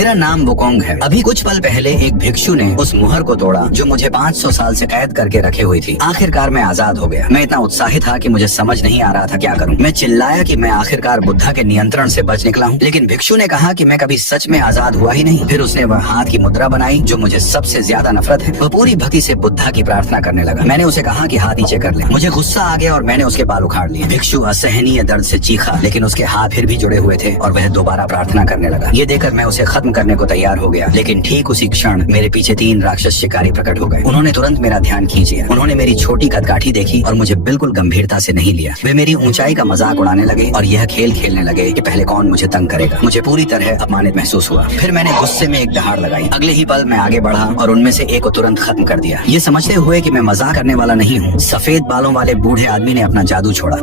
मेरा नाम वुकोंग है। अभी कुछ पल पहले एक भिक्षु ने उस मुहर को तोड़ा जो मुझे 500 साल से कैद करके रखे हुई थी। आखिरकार मैं आजाद हो गया। मैं इतना उत्साहित था कि मुझे समझ नहीं आ रहा था क्या करूं। मैं चिल्लाया कि मैं आखिरकार बुद्धा के नियंत्रण से बच निकला हूं। लेकिन भिक्षु ने कहा कि मैं कभी सच में आजाद हुआ ही नहीं। फिर उसने वह हाथ की मुद्रा बनाई जो मुझे सबसे ज्यादा नफरत है। वह पूरी भक्ति से बुद्धा की प्रार्थना करने लगा। मैंने उसे कहा कि हाथ नीचे कर ले। मुझे गुस्सा आ गया और मैंने उसके बाल उखाड़ लिए। भिक्षु असहनीय दर्द से चीखा, लेकिन उसके हाथ फिर भी जुड़े हुए थे और वह दोबारा प्रार्थना करने लगा। ये देखकर मैं उसे खत्म करने को तैयार हो गया, लेकिन ठीक उसी क्षण मेरे पीछे 3 राक्षस शिकारी प्रकट हो गए। उन्होंने तुरंत मेरा ध्यान खींच लिया। उन्होंने मेरी छोटी कदकाठी देखी और मुझे बिल्कुल गंभीरता से नहीं लिया। वे मेरी ऊंचाई का मजाक उड़ाने लगे और यह खेल खेलने लगे कि पहले कौन मुझे तंग करेगा। मुझे पूरी तरह अपमानित महसूस हुआ। फिर मैंने गुस्से में एक दहाड़ लगाई। अगले ही पल मैं आगे बढ़ा और उनमें से एक को तुरंत खत्म कर दिया, ये समझते हुए कि मैं मजाक करने वाला नहीं हूँ। सफेद बालों वाले बूढ़े आदमी ने अपना जादू छोड़ा।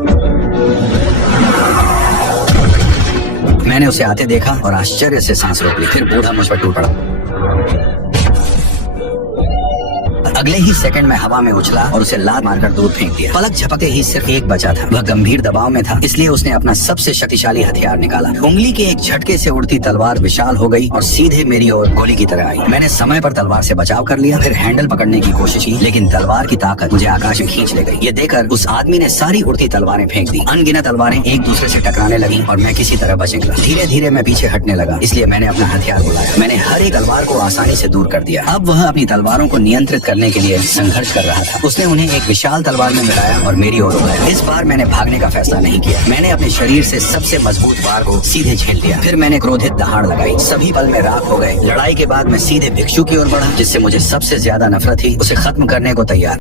मैंने उसे आते देखा और आश्चर्य से सांस रोक ली। फिर बूढ़ा मुझ पर टूट पड़ा। अगले ही सेकंड में हवा में उछला और उसे लात मारकर दूर फेंक दिया। पलक झपकते ही सिर्फ एक बचा था। वह गंभीर दबाव में था, इसलिए उसने अपना सबसे शक्तिशाली हथियार निकाला। उंगली के एक झटके से उड़ती तलवार विशाल हो गई और सीधे मेरी ओर गोली की तरह आई। मैंने समय पर तलवार से बचाव कर लिया। फिर हैंडल पकड़ने की कोशिश की, लेकिन तलवार की ताकत मुझे आकाश में खींच ले गई। ये देखकर उस आदमी ने सारी उड़ती तलवारें फेंक दी। अनगिनत तलवारें एक दूसरे से टकराने लगी और मैं किसी तरह बच निकला। धीरे धीरे मैं पीछे हटने लगा, इसलिए मैंने अपना हथियार बुलाया। मैंने हर एक तलवार को आसानी से दूर कर दिया। अब वह अपनी तलवारों को नियंत्रित करने के लिए संघर्ष कर रहा था। उसने उन्हें एक विशाल तलवार में मिलाया और मेरी ओर उड़ाया। इस बार मैंने भागने का फैसला नहीं किया। मैंने अपने शरीर से सबसे मजबूत वार को सीधे झेल लिया। फिर मैंने क्रोधित दहाड़ लगाई। सभी पल में राख हो गए। लड़ाई के बाद मैं सीधे भिक्षु की ओर बढ़ा, जिससे मुझे सबसे ज्यादा नफरत थी। उसे खत्म करने को तैयार